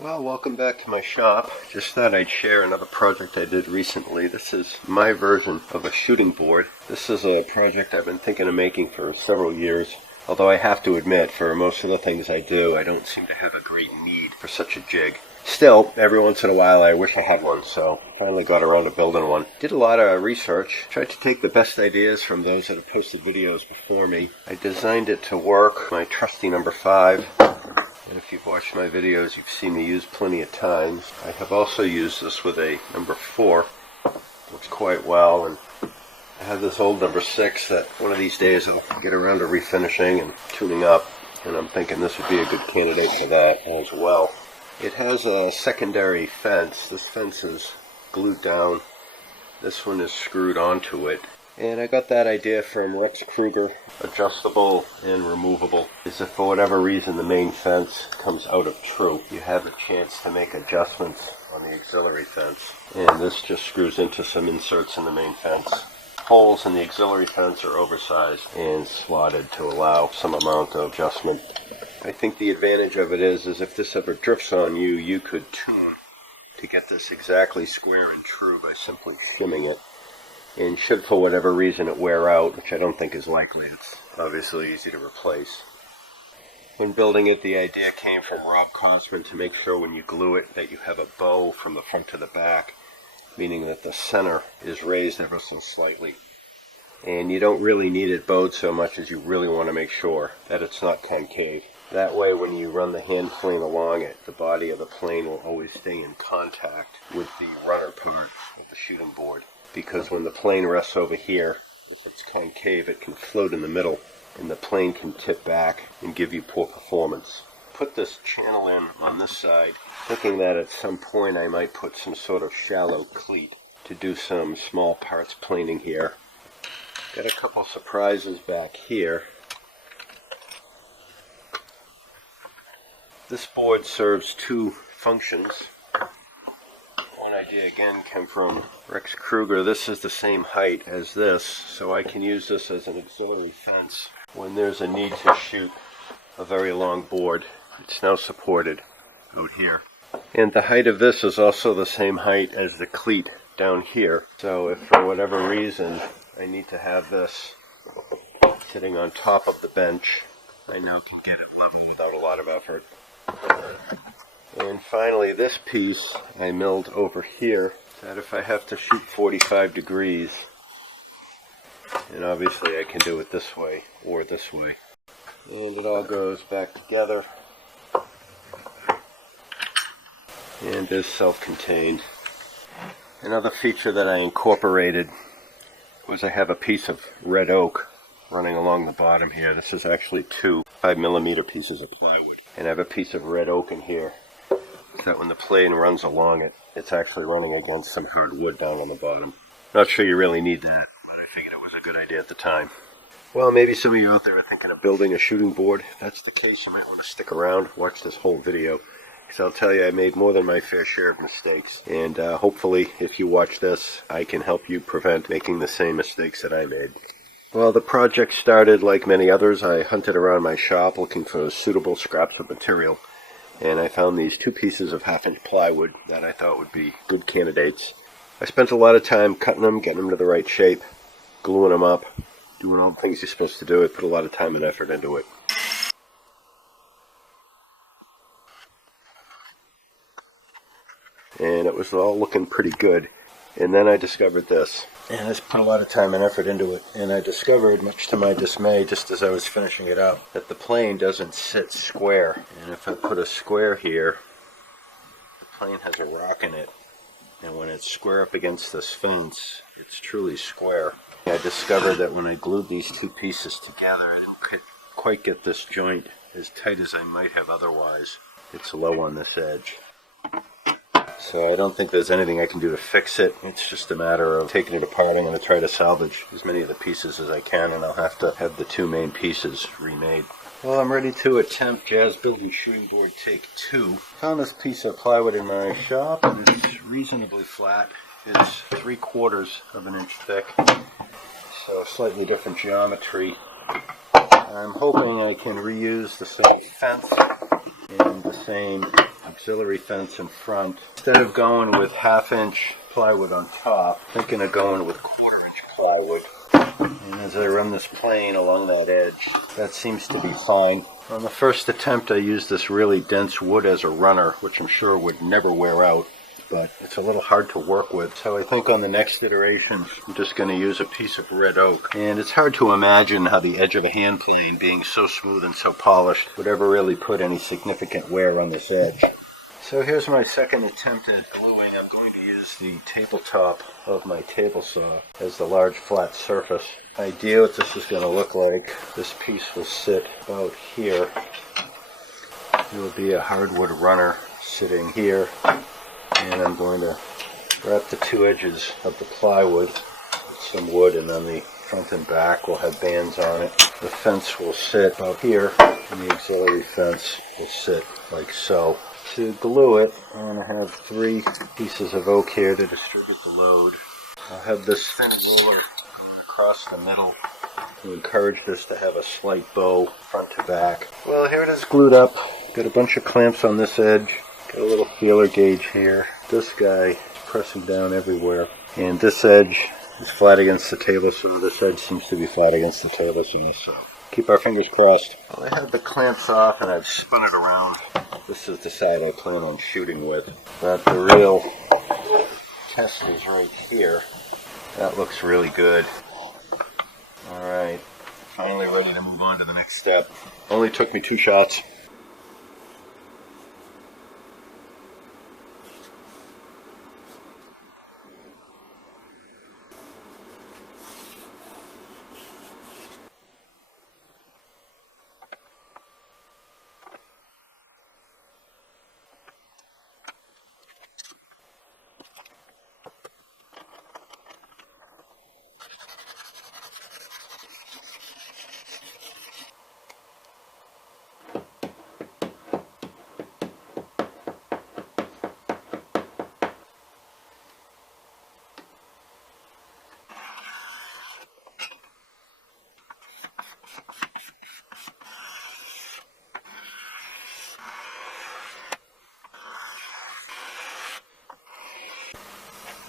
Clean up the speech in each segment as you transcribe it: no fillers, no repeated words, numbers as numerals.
Well, welcome back to my shop. Just thought I'd share another project I did recently. This is my version of a shooting board. This is a project I've been thinking of making for several years. Although I have to admit, for most of the things I do, I don't seem to have a great need for such a jig. Still, every once in a while I wish I had one, so finally got around to building one. Did a lot of research, tried to take the best ideas from those that have posted videos before me. I designed it to work, my trusty number 5. And if you've watched my videos, you've seen me use plenty of times. I have also used this with a number 4. Works quite well. And I have this old number 6 that one of these days I'll get around to refinishing and tuning up. And I'm thinking this would be a good candidate for that as well. It has a secondary fence. This fence is glued down. This one is screwed onto it. And I got that idea from Rex Kruger, adjustable and removable. Is if for whatever reason the main fence comes out of true, you have a chance to make adjustments on the auxiliary fence. And this just screws into some inserts in the main fence. Holes in the auxiliary fence are oversized and slotted to allow some amount of adjustment. I think the advantage of it is if this ever drifts on you, you could tune to get this exactly square and true by simply shimming it. And should for whatever reason it wear out, which I don't think is likely, it's obviously easy to replace. When building it, the idea came from Rob Kosman to make sure when you glue it that you have a bow from the front to the back, meaning that the center is raised ever so slightly. And you don't really need it bowed so much as you really want to make sure that it's not concave. That way when you run the hand plane along it, the body of the plane will always stay in contact with the runner part of the shooting board. Because when the plane rests over here, if it's concave, it can float in the middle, and the plane can tip back and give you poor performance. Put this channel in on this side, thinking that at some point I might put some sort of shallow cleat to do some small parts planing here. Got a couple surprises back here. This board serves 2 functions. One idea again came from Rex Kruger. This is the same height as this, so I can use this as an auxiliary fence when there's a need to shoot a very long board. It's now supported out here. And the height of this is also the same height as the cleat down here. So if for whatever reason I need to have this sitting on top of the bench, I now can get it level without a lot of effort. And finally, this piece I milled over here, that if I have to shoot 45 degrees, and obviously I can do it this way or this way. And it all goes back together and is self-contained. Another feature that I incorporated was I have a piece of red oak running along the bottom here. This is actually 2 5mm pieces of plywood. And I have a piece of red oak in here, so that when the plane runs along it, it's actually running against some hard wood down on the bottom. Not sure you really need that, but I figured it was a good idea at the time. Well, maybe some of you out there are thinking of building a shooting board. If that's the case, you might want to stick around, watch this whole video, because I'll tell you I made more than my fair share of mistakes. And hopefully, if you watch this, I can help you prevent making the same mistakes that I made. Well, the project started like many others. I hunted around my shop looking for suitable scraps of material. And I found these 2 pieces of 1/2-inch plywood that I thought would be good candidates. I spent a lot of time cutting them, getting them to the right shape, gluing them up, doing all the things you're supposed to do. I put a lot of time and effort into it. And it was all looking pretty good. And then I discovered this. And I just put a lot of time and effort into it. And I discovered, much to my dismay, just as I was finishing it up, that the plane doesn't sit square. And if I put a square here, the plane has a rock in it. And when it's square up against this fence, it's truly square. I discovered that when I glued these 2 pieces together, I didn't quite get this joint as tight as I might have otherwise. It's low on this edge. So I don't think there's anything I can do to fix it. It's just a matter of taking it apart. I'm going to try to salvage as many of the pieces as I can, and I'll have to have the 2 main pieces remade. Well, I'm ready to attempt Jazz Building Shooting Board Take 2. Found this piece of plywood in my shop, and it's reasonably flat. It's 3/4 of an inch thick, so slightly different geometry. I'm hoping I can reuse the same fence and the same auxiliary fence in front. Instead of going with 1/2-inch plywood on top, thinking of going with 1/4-inch plywood. And as I run this plane along that edge, that seems to be fine. On the first attempt, I used this really dense wood as a runner, which I'm sure would never wear out, but it's a little hard to work with. So I think on the next iteration, I'm just going to use a piece of red oak. And it's hard to imagine how the edge of a hand plane, being so smooth and so polished, would ever really put any significant wear on this edge. So here's my second attempt at gluing. I'm going to use the tabletop of my table saw as the large flat surface. Idea what this is going to look like. This piece will sit about here. There will be a hardwood runner sitting here, and I'm going to wrap the two edges of the plywood with some wood, and then the front and back will have bands on it. The fence will sit about here, and the auxiliary fence will sit like so. To glue it, I'm going to have 3 pieces of oak here to distribute the load. I'll have this thin ruler across the middle to encourage this to have a slight bow front to back. Well, here it is glued up. Got a bunch of clamps on this edge. Got a little feeler gauge here. This guy is pressing down everywhere. And this edge is flat against the table saw. This edge seems to be flat against the table saw. So keep our fingers crossed. Well, I had the clamps off and I've spun it around. This is the side I plan on shooting with. But the real test is right here. That looks really good. Alright, finally ready to move on to the next step. Only took me 2 shots.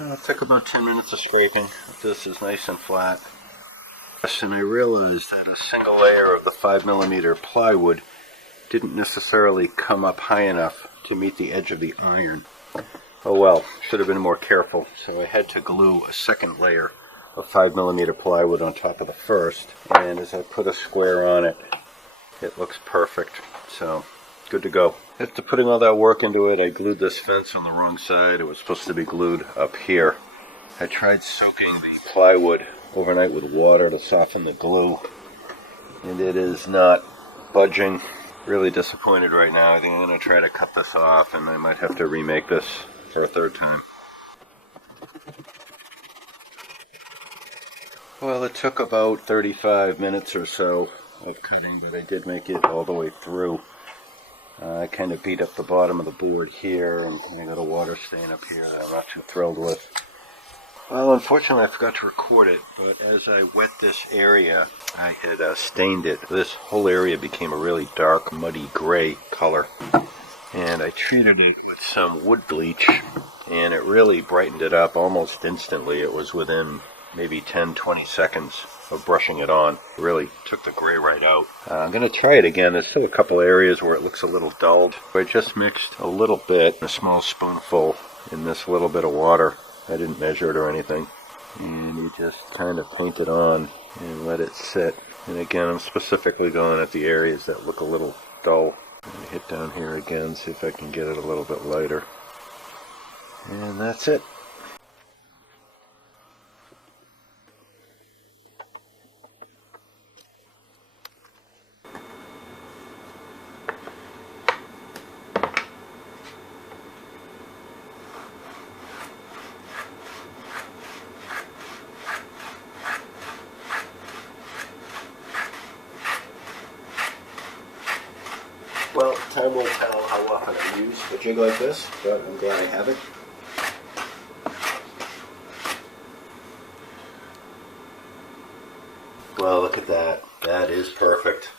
It took about 10 minutes of scraping. This is nice and flat. And I realized that a single layer of the 5mm plywood didn't necessarily come up high enough to meet the edge of the iron. Oh well, should have been more careful. So I had to glue a second layer of 5mm plywood on top of the first. And as I put a square on it, it looks perfect. So, good to go. After putting all that work into it, I glued this fence on the wrong side. It was supposed to be glued up here. I tried soaking the plywood overnight with water to soften the glue, and it is not budging. Really disappointed right now. I think I'm going to try to cut this off, and I might have to remake this for a 3rd time. Well, it took about 35 minutes or so of cutting, but I did make it all the way through. I kind of beat up the bottom of the board here, and I got a water stain up here that I'm not too thrilled with. Well, unfortunately I forgot to record it, but as I wet this area, I had stained it. This whole area became a really dark, muddy gray color. And I treated it with some wood bleach, and it really brightened it up almost instantly. It was within maybe 10-20 seconds of brushing it on. It really took the gray right out. I'm going to try it again. There's still a couple areas where it looks a little dulled. I just mixed a little bit, a small spoonful, in this little bit of water. I didn't measure it or anything. And you just kind of paint it on and let it sit. And again, I'm specifically going at the areas that look a little dull. I'm going to hit down here again, see if I can get it a little bit lighter. And that's it. Well, time will tell how often I use a jig like this, but I'm glad I have it. Well, look at that. That is perfect.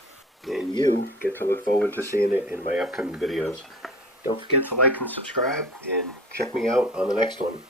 And you get to look forward to seeing it in my upcoming videos. Don't forget to like and subscribe, and check me out on the next one.